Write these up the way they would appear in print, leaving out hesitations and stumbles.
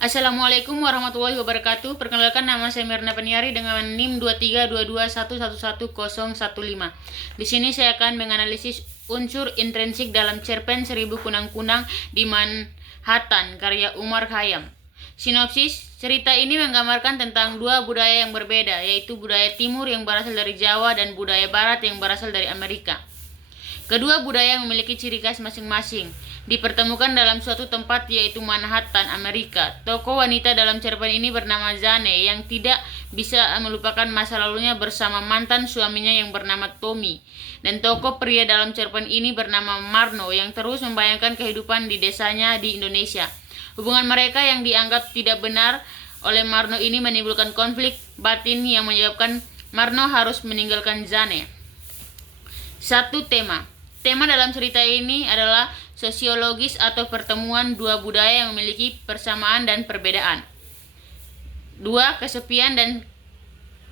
Assalamualaikum warahmatullahi wabarakatuh. Perkenalkan, nama saya Mirna Peniari dengan NIM 23221111015. Di sini saya akan menganalisis unsur intrinsik dalam cerpen 1000 Kunang-Kunang di Manhattan karya Umar Khayyam. Sinopsis, cerita ini menggambarkan tentang dua budaya yang berbeda, yaitu budaya timur yang berasal dari Jawa dan budaya barat yang berasal dari Amerika. Kedua budaya memiliki ciri khas masing-masing, dipertemukan dalam suatu tempat yaitu Manhattan, Amerika. Tokoh wanita dalam cerpen ini bernama Zane yang tidak bisa melupakan masa lalunya bersama mantan suaminya yang bernama Tommy. Dan tokoh pria dalam cerpen ini bernama Marno yang terus membayangkan kehidupan di desanya di Indonesia. Hubungan mereka yang dianggap tidak benar oleh Marno ini menimbulkan konflik batin yang menyebabkan Marno harus meninggalkan Zane. Satu tema. Tema dalam cerita ini adalah sosiologis atau pertemuan dua budaya yang memiliki persamaan dan perbedaan.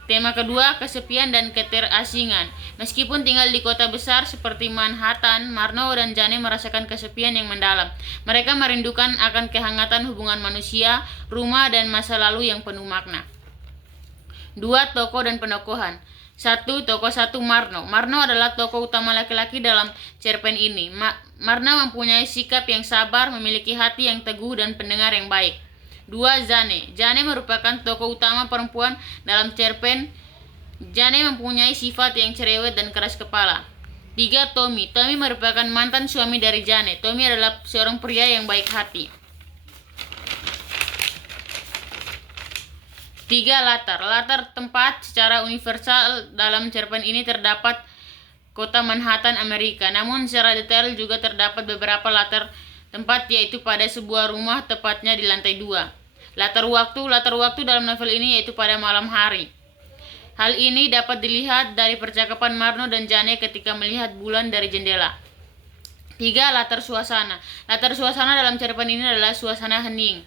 Tema kedua, kesepian dan keterasingan. Meskipun tinggal di kota besar seperti Manhattan, Marno dan Jane merasakan kesepian yang mendalam. Mereka merindukan akan kehangatan hubungan manusia, rumah, dan masa lalu yang penuh makna. 2. Tokoh dan penokohan. 1. Tokoh 1, Marno. Marno adalah tokoh utama laki-laki dalam cerpen ini. Marno mempunyai sikap yang sabar, memiliki hati yang teguh, dan pendengar yang baik. 2. Zane. Zane merupakan tokoh utama perempuan dalam cerpen. Zane mempunyai sifat yang cerewet dan keras kepala. 3. Tommy. Tommy merupakan mantan suami dari Zane. Tommy adalah seorang pria yang baik hati. 3. Latar tempat secara universal dalam cerpen ini terdapat kota Manhattan, Amerika. Namun secara detail juga terdapat beberapa latar tempat, yaitu pada sebuah rumah, tepatnya di lantai 2. Latar waktu dalam novel ini yaitu pada malam hari. Hal ini dapat dilihat dari percakapan Marno dan Jane ketika melihat bulan dari jendela. 3. Latar suasana. Latar suasana dalam cerpen ini adalah suasana hening.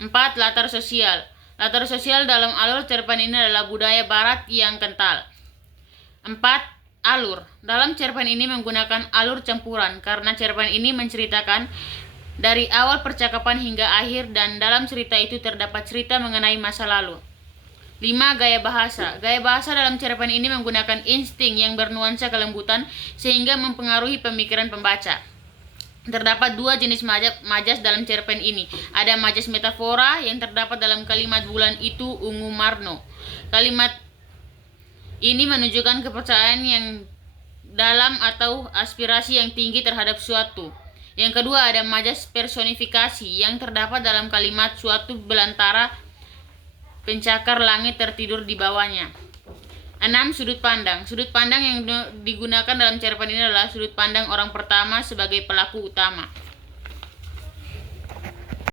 4. Latar sosial. Latar sosial dalam alur cerpen ini adalah budaya barat yang kental. 4. Alur. Dalam cerpen ini menggunakan alur campuran karena cerpen ini menceritakan dari awal percakapan hingga akhir, dan dalam cerita itu terdapat cerita mengenai masa lalu. 5. Gaya bahasa. Gaya bahasa dalam cerpen ini menggunakan insting yang bernuansa kelembutan sehingga mempengaruhi pemikiran pembaca. Terdapat dua jenis majas dalam cerpen ini. Ada majas metafora yang terdapat dalam kalimat bulan itu ungu Marno. Kalimat ini menunjukkan kepercayaan yang dalam atau aspirasi yang tinggi terhadap suatu. Yang kedua, ada majas personifikasi yang terdapat dalam kalimat suatu belantara pencakar langit tertidur di bawahnya. 6. Sudut pandang. Sudut pandang yang digunakan dalam cerpen ini adalah sudut pandang orang pertama sebagai pelaku utama.